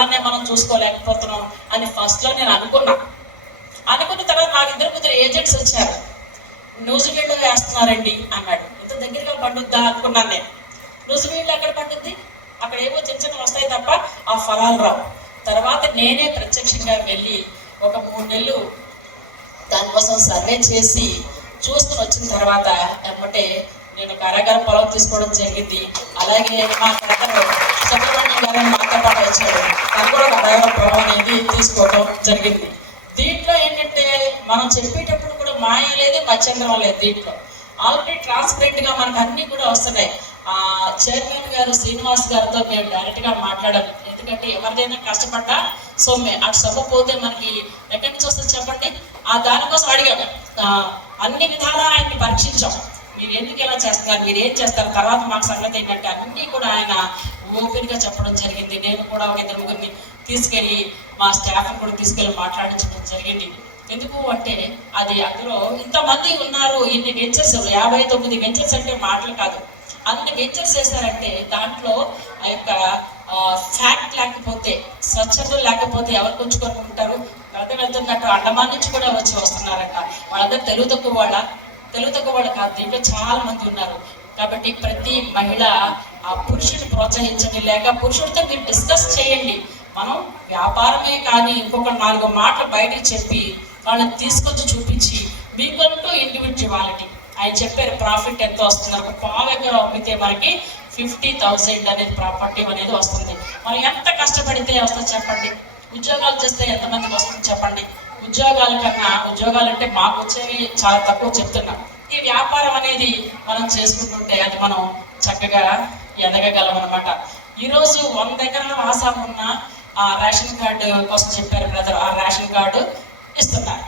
దాన్నే మనం చూసుకోలేకపోతున్నాం అని ఫస్ట్లో నేను అనుకున్న తర్వాత నాకు ఇద్దరు ముగ్గురు ఏజెంట్స్ వచ్చారు. నూజివీళ్ళు వేస్తున్నారండి అన్నాడు. ఇంత దగ్గరగా పండుద్దా అనుకున్నాను నేను. నూజివీళ్ళు ఎక్కడ పండుద్ది? అక్కడ ఏవో చిన్న చిన్న వస్తాయి తప్ప ఆ ఫలాలు రావు. తర్వాత నేనే ప్రత్యక్షంగా వెళ్ళి ఒక 3 నెలలు దానికోసం సర్వే చేసి చూసుకుని వచ్చిన తర్వాత ఎమ్మటే నేను కారాగార పొలం తీసుకోవడం జరిగింది. అలాగే మా బ్రదర్ సుబ్రహ్మణ్యం గారు మాతో పాటు వచ్చాడు, తను కూడా కారాగార పొలం అనేది తీసుకోవడం జరిగింది. దీంట్లో ఏంటంటే మనం చెప్పేటప్పుడు కూడా మాయ లేదు, మత్స్యంద్రం లేదు. దీంట్లో ఆల్రెడీ ట్రాన్స్పరెంట్గా మనకు అన్నీ కూడా వస్తున్నాయి. చైర్మన్ గారు శ్రీనివాస్ గారితో మేము డైరెక్ట్గా మాట్లాడాము. ఎందుకంటే ఎవరిదైనా కష్టపడ్డా సొమ్మే, అటు సొమ్ము పోతే మనకి ఎక్కడి నుంచి వస్తుంది చెప్పండి. దానికోసం అడిగాము. అన్ని విధాలా ఆయన్ని పరీక్షించాం. మీరు ఎందుకు ఇలా చేస్తున్నారు, మీరు ఏం చేస్తారు, తర్వాత మాకు సంగతి ఏంటంటే అన్నీ కూడా ఆయన ఓపెన్గా చెప్పడం జరిగింది. నేను కూడా ఒక 2 తీసుకెళ్ళి మా స్టాఫ్ని కూడా తీసుకెళ్ళి మాట్లాడించడం జరిగింది. ఎందుకు అంటే అది అందులో ఇంతమంది ఉన్నారు, ఇన్ని వెంచర్స్, 59 వెంచర్స్ అంటే మాటలు కాదు. అన్ని వెంచర్స్ చేశారంటే దాంట్లో ఆ యొక్క ఫ్యాక్ట్ లేకపోతే, స్వచ్ఛత లేకపోతే ఎవరు కొంచుకుంటారు? వెళ్తున్నట్టు అండమాన్ నుంచి కూడా వస్తున్నారంట. వాళ్ళందరూ తెలుగు తక్కువ వాళ్ళ కాదు, దీంట్లో చాలా మంది ఉన్నారు. కాబట్టి ప్రతి మహిళ ఆ పురుషుని ప్రోత్సహించండి, లేక పురుషుడితో మీరు డిస్కస్ చేయండి. మనం వ్యాపారమే కానీ ఇంకొక 4 మాటలు బయటకు చెప్పి వాళ్ళని తీసుకొచ్చి చూపించి మీకంటూ ఇండివిజువాలిటీ ఆయన చెప్పారు. ప్రాఫిట్ ఎంత వస్తుంది, ఒక పావు ఎకరం అమ్మితే మనకి 50,000 అనేది ప్రాపర్టీ అనేది వస్తుంది. మనం ఎంత కష్టపడితే వస్తుంది చెప్పండి? ఉద్యోగాలు చేస్తే ఎంతమందికి వస్తుంది చెప్పండి? ఉద్యోగాలు అంటే మాకు వచ్చేవి చాలా తక్కువ చెప్తున్నాం. ఈ వ్యాపారం అనేది మనం చేసుకుంటుంటే అది మనం చక్కగా ఎదగగలం అనమాట. ఈరోజు 100 ఎకరాల ఆశా ఉన్న రేషన్ కార్డు కోసం చెప్పారు బ్రదర్. ఆ రేషన్ కార్డు ఇస్తున్నారు.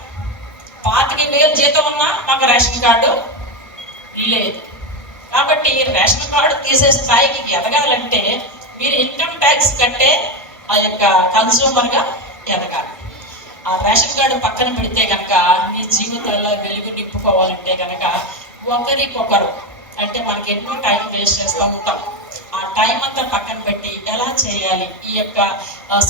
25,000 జీతం ఉన్నా మాకు రేషన్ కార్డు లేదు. కాబట్టి రేషన్ కార్డు తీసే స్థాయికి ఎదగాలంటే మీరు ఇన్కమ్ ట్యాక్స్ కట్టే ఆ యొక్క కన్స్యూమర్గా ఎదగాలి. ఆ రేషన్ కార్డు పక్కన పెడితే కనుక మీ జీవితాల్లో వెలుగు నింపుకోవాలంటే కనుక ఒకరికొకరు అంటే మనకి ఎన్నో టైం వేస్ట్ చేస్తూ ఉంటాం. ఆ టైం అంతా పక్కన పెట్టి ఎలా చేయాలి, ఈ యొక్క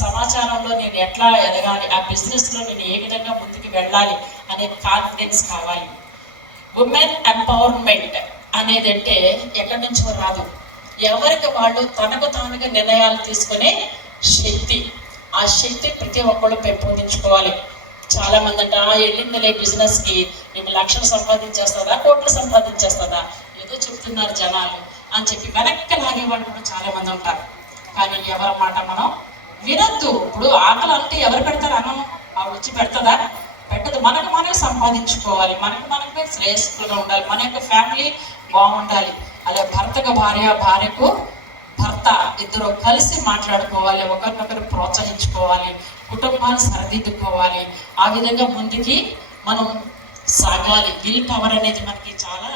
సమాచారంలో నేను ఎట్లా ఎదగాలి, ఆ బిజినెస్లో నేను ఏ విధంగా ముందుకు వెళ్ళాలి అనే కాన్ఫిడెన్స్ కావాలి. ఉమెన్ ఎంపవర్మెంట్ అనేది అంటే ఎక్కడి నుంచో రాదు. ఎవరికి వాళ్ళు తనకు తానుగా నిర్ణయాలు తీసుకునే శక్తి. ఆ శక్తి ప్రతి ఒక్కళ్ళు పెంపొందించుకోవాలి. చాలా మంది అంటే వెళ్ళిందిలే బిజినెస్కి, మేము లక్షలు సంపాదించేస్తుందా, కోట్లు సంపాదించేస్తుందా, ఏదో చెప్తున్నారు జనాలు అని చెప్పి వెనక్కి లాగే వాళ్ళు కూడా చాలా మంది ఉంటారు. కానీ ఎవరి మాట మనం వినొద్దు. ఇప్పుడు ఆకలి అంటే ఎవరు పెడతారు? అన్నం ఆవిడ వచ్చి పెడతదా? పెట్టదు. మనమే సంపాదించుకోవాలి, మనమే శ్రేయస్సుగా ఉండాలి, మన యొక్క ఫ్యామిలీ బాగుండాలి. అలా భర్తకు భార్య, భార్యకు భర్త ఇద్దరు కలిసి మాట్లాడుకోవాలి, ఒకరినొకరు ప్రోత్సహించుకోవాలి, కుటుంబాన్ని సరిదిద్దుకోవాలి. ఆ విధంగా ముందుకి మనం సాగాలి. విల్ పవర్ అనేది మనకి చాలా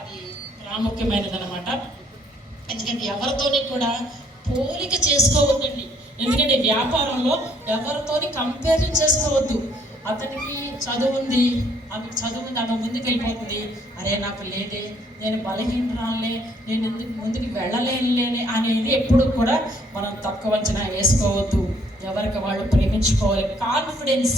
అది ప్రాముఖ్యమైనది అనమాట. ఎందుకంటే ఎవరితోని కూడా పోలిక చేసుకోవద్దండి. ఎందుకంటే వ్యాపారంలో ఎవరితోని కంపేర్ చేసుకోవద్దు. అతనికి చదువు ఉంది, ఆమెకు చదువు ఉంది, ఆమె ముందుకు వెళ్ళిపోతుంది. అరే నాకు లేదే, నేను బలహీనరాలే, నేను ఎందుకు ముందుకు వెళ్ళలేనులేని అనేది ఎప్పుడు కూడా మనం తక్కువ అంచనా వేసుకోవద్దు. ఎవరికి వాళ్ళు ప్రేమించుకోవాలి. కాన్ఫిడెన్స్